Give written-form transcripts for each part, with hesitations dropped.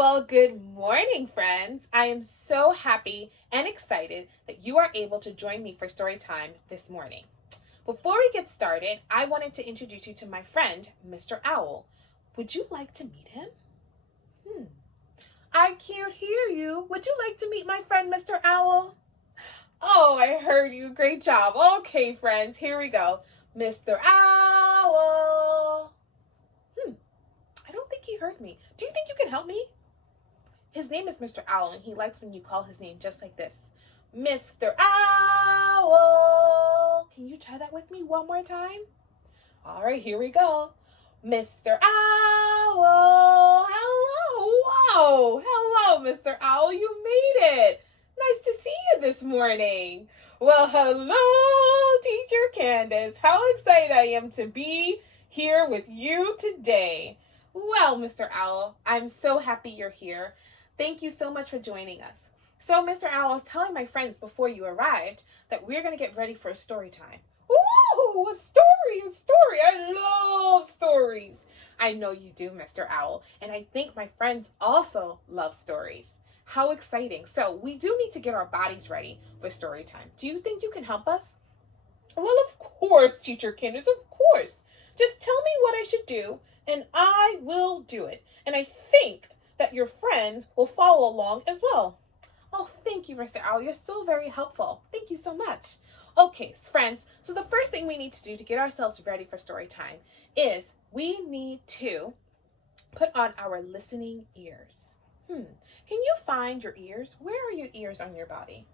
Well, good morning, friends. I am so happy and excited that you are able to join me for story time this morning. Before we get started, I wanted to introduce you to my friend, Mr. Owl. Would you like to meet him? I can't hear you. Would you like to meet my friend, Mr. Owl? Oh, I heard you. Great job. Okay, friends, here we go. Mr. Owl. I don't think he heard me. Do you think you can help me? His name is Mr. Owl, and he likes when you call his name just like this. Mr. Owl. Can you try that with me one more time? All right, here we go. Mr. Owl. Hello. Whoa. Hello, Mr. Owl. You made it. Nice to see you this morning. Well, hello, Teacher Candace. How excited I am to be here with you today. Well, Mr. Owl, I'm so happy you're here. Thank you so much for joining us. So, Mr. Owl, I was telling my friends before you arrived that we're going to get ready for a story time. Ooh, a story. I love stories. I know you do, Mr. Owl, and I think my friends also love stories. How exciting. So, we do need to get our bodies ready for story time. Do you think you can help us? Well, of course, Teacher Candace, of course. Just tell me what I should do, and I will do it. And I think that your friends will follow along as well. Oh, thank you, Mr. Owl. You're so very helpful. Thank you so much. Okay, friends, so the first thing we need to do to get ourselves ready for story time is we need to put on our listening ears. Can you find your ears? Where are your ears on your body?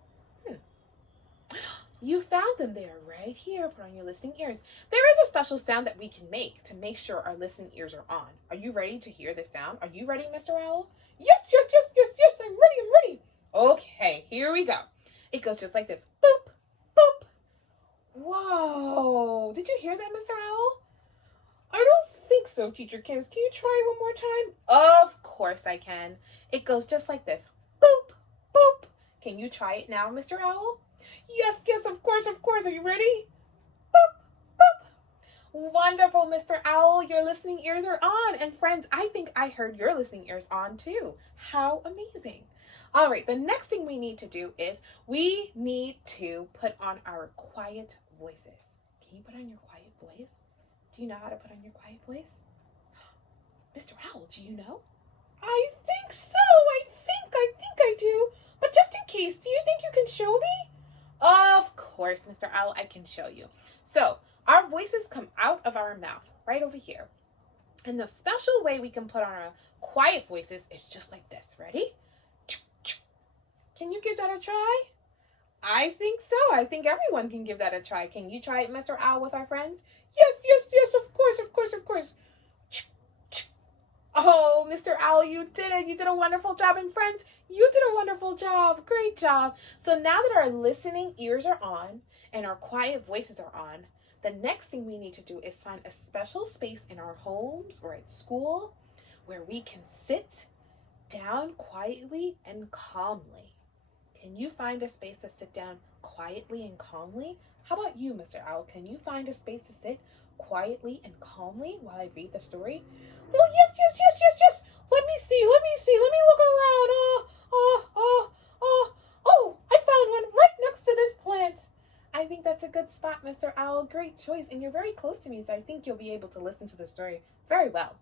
You found them there, right here. Put on your listening ears. There is a special sound that we can make sure our listening ears are on. Are you ready to hear the sound? Are you ready, Mr. Owl? Yes. I'm ready. Okay, here we go. It goes just like this. Boop, boop. Whoa. Did you hear that, Mr. Owl? I don't think so, Teacher Candace. Can you try one more time? Of course I can. It goes just like this. Boop, boop. Can you try it now, Mr. Owl? Yes, of course. Are you ready? Boop, boop. Wonderful, Mr. Owl. Your listening ears are on. And friends, I think I heard your listening ears on too. How amazing. All right, the next thing we need to do is we need to put on our quiet voices. Can you put on your quiet voice? Do you know how to put on your quiet voice? Mr. Owl, do you know? I think so. I think I do. But just in case, do you think you can show me? Of course, Mr. Owl, I can show you. So, our voices come out of our mouth, right over here. And the special way we can put on our quiet voices is just like this. Ready? Can you give that a try? I think so. I think everyone can give that a try. Can you try it, Mr. Owl, with our friends? Yes, of course. Oh, Mr. Owl, you did it. You did a wonderful job. And friends, you did a wonderful job. Great job. So now that our listening ears are on and our quiet voices are on, the next thing we need to do is find a special space in our homes or at school where we can sit down quietly and calmly. Can you find a space to sit down quietly and calmly? How about you, Mr. Owl? Can you find a space to sit quietly and calmly while I read the story? Well, yes. Let me see. Let me look around. Oh, I found one right next to this plant. I think that's a good spot, Mr. Owl. Great choice. And you're very close to me, so I think you'll be able to listen to the story very well.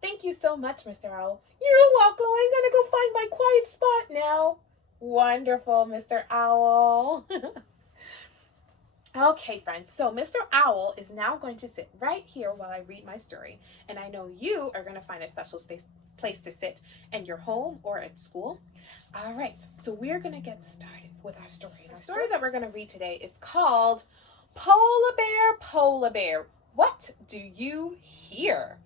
Thank you so much, Mr. Owl. You're welcome. I'm going to go find my quiet spot now. Wonderful, Mr. Owl. Okay, friends, so Mr. Owl is now going to sit right here while I read my story. And I know you are going to find a special place to sit in your home or at school. All right, so we're going to get started with our story. And our story that we're going to read today is called Polar Bear, What Do You Hear?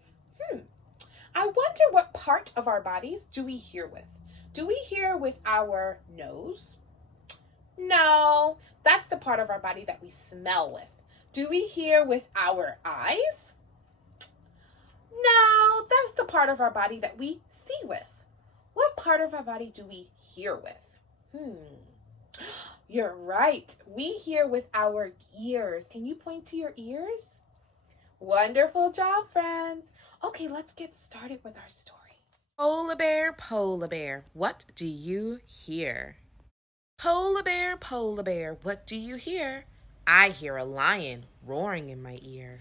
I wonder what part of our bodies do we hear with? Do we hear with our nose? No, that's the part of our body that we smell with. Do we hear with our eyes? No, that's the part of our body that we see with. What part of our body do we hear with? You're right. We hear with our ears. Can you point to your ears? Wonderful job, friends. Okay, let's get started with our story. polar bear, what do you hear? Polar bear, what do you hear? I hear a lion roaring in my ear.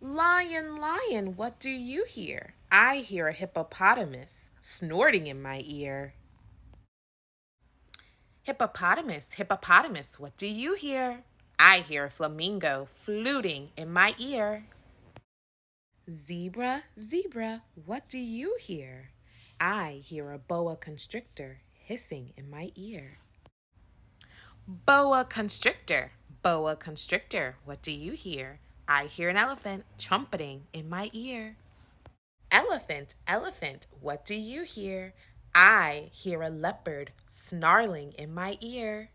Lion, lion, what do you hear? I hear a hippopotamus snorting in my ear. Hippopotamus, hippopotamus, what do you hear? I hear a flamingo fluting in my ear. Zebra, zebra, what do you hear? I hear a boa constrictor hissing in my ear. Boa constrictor, what do you hear? I hear an elephant trumpeting in my ear. Elephant, elephant, what do you hear? I hear a leopard snarling in my ear.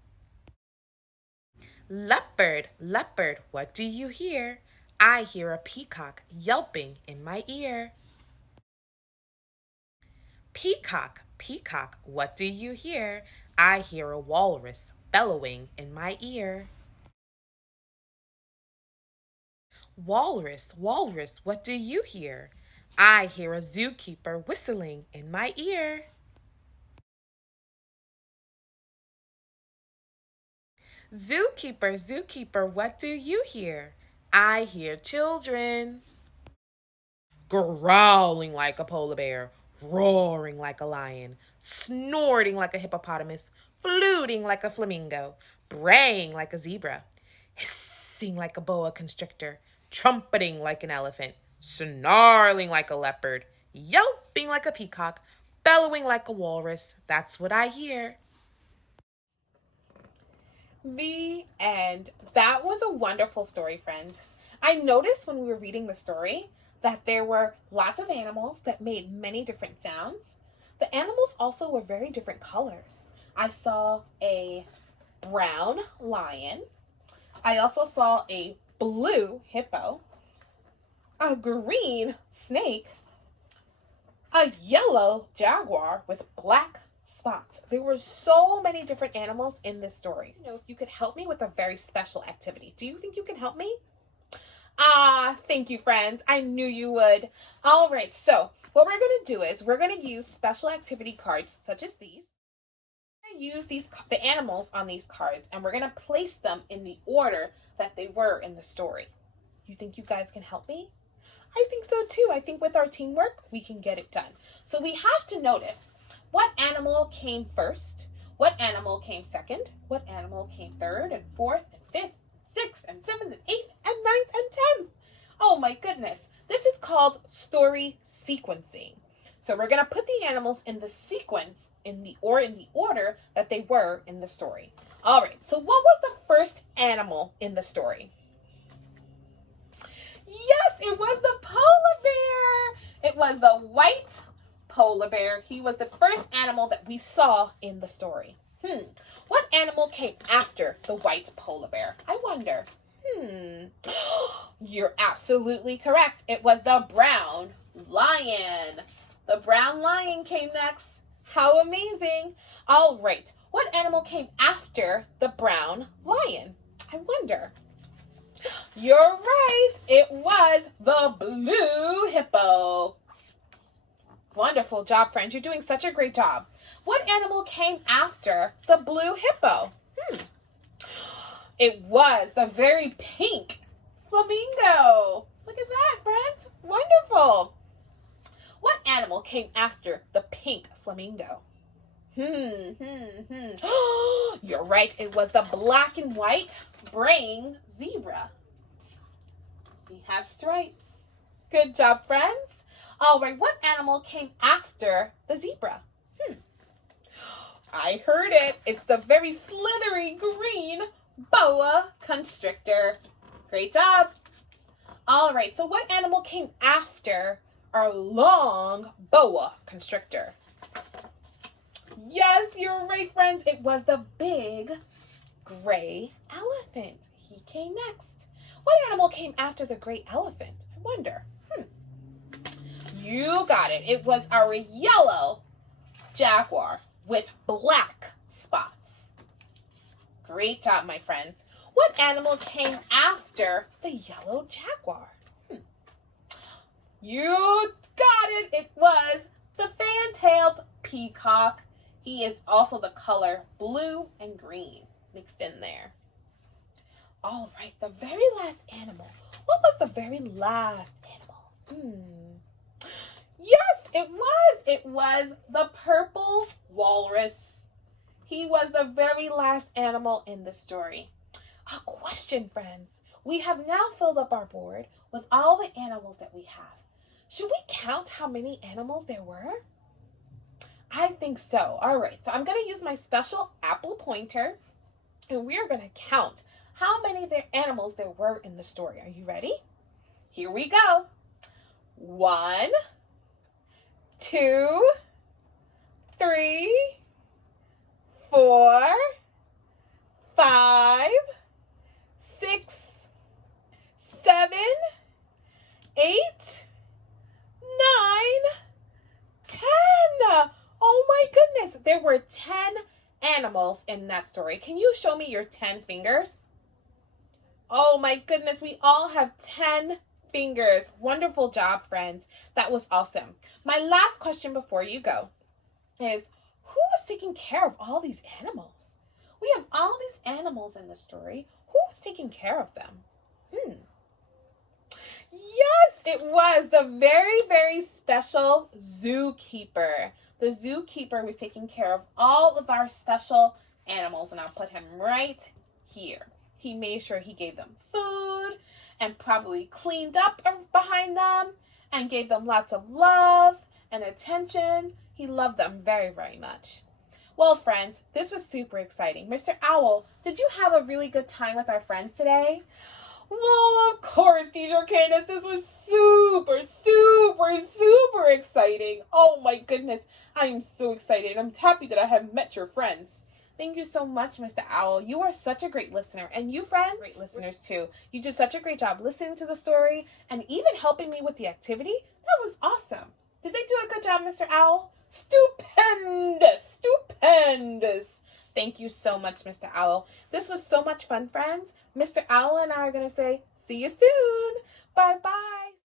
Leopard, leopard, what do you hear? I hear a peacock yelping in my ear. Peacock, peacock, what do you hear? I hear a walrus bellowing in my ear. Walrus, walrus, what do you hear? I hear a zookeeper whistling in my ear. Zookeeper, zookeeper, what do you hear? I hear children growling like a polar bear, roaring like a lion, snorting like a hippopotamus, fluting like a flamingo, braying like a zebra, hissing like a boa constrictor, trumpeting like an elephant, snarling like a leopard, yelping like a peacock, bellowing like a walrus. That's what I hear. The end. That was a wonderful story, friends. I noticed when we were reading the story that there were lots of animals that made many different sounds. The animals also were very different colors. I saw a brown lion. I also saw a blue hippo, a green snake, a yellow jaguar with black spots. There were so many different animals in this story. You know, if you could help me with a very special activity. Do you think you can help me? Thank you, friends. I knew you would. All right, so what we're going to do is we're going to use special activity cards such as these. We're going to use the animals on these cards, and we're going to place them in the order that they were in the story. You think you guys can help me? I think so too. I think with our teamwork, we can get it done. So we have to notice what animal came first, what animal came second, what animal came third and fourth and fifth, sixth and seventh and eighth and ninth and 10th. Oh my goodness. This is called story sequencing. So we're going to put the animals in the sequence in the order that they were in the story. All right. So what was the first animal in the story? Yes, it was the polar bear. It was the white polar bear. He was the first animal that we saw in the story. What animal came after the white polar bear? I wonder. You're absolutely correct. It was the brown lion. The brown lion came next. How amazing. All right. What animal came after the brown lion? I wonder. You're right. It was the blue hippo. Wonderful job, friends. You're doing such a great job. What animal came after the blue hippo? It was the very pink flamingo. Look at that, friends. Wonderful. What animal came after the pink flamingo? You're right. It was the black and white braying zebra. He has stripes. Good job, friends. All right, what animal came after the zebra? I heard it. It's the very slithery green boa constrictor. Great job. All right, so what animal came after our long boa constrictor? Yes, you're right, friends. It was the big gray elephant. He came next. What animal came after the gray elephant? I wonder. You got it. It was our yellow jaguar with black spots. Great job, my friends. What animal came after the yellow jaguar? You got it. It was the fan-tailed peacock. He is also the color blue and green mixed in there. All right, the very last animal. What was the very last animal? Yes, it was. It was the purple walrus. He was the very last animal in the story. A question, friends. We have now filled up our board with all the animals that we have. Should we count how many animals there were? I think so. All right, so I'm going to use my special Apple pointer, and we are going to count how many animals there were in the story. Are you ready? Here we go. 1, 2, 3, 4, 5, 6, 7, 8, 9, 10. Oh my goodness, there were 10 animals in that story. Can you show me your 10 fingers? Oh my goodness, we all have 10 fingers. Wonderful job, friends. That was awesome. My last question before you go is, who was taking care of all these animals? We have all these animals in the story. Who was taking care of them? Yes, it was the very, very special zookeeper. The zookeeper was taking care of all of our special animals, and I'll put him right here. He made sure he gave them food and probably cleaned up behind them and gave them lots of love and attention. He loved them very, very much. Well, friends, this was super exciting. Mr. Owl, did you have a really good time with our friends today? Well, of course, Teacher Candace, this was super, super, super exciting. Oh my goodness, I am so excited. I'm happy that I have met your friends. Thank you so much, Mr. Owl. You are such a great listener. And you, friends, great listeners too. You did such a great job listening to the story and even helping me with the activity. That was awesome. Did they do a good job, Mr. Owl? Stupendous! Stupendous! Thank you so much, Mr. Owl. This was so much fun, friends. Mr. Owl and I are going to say, see you soon. Bye-bye.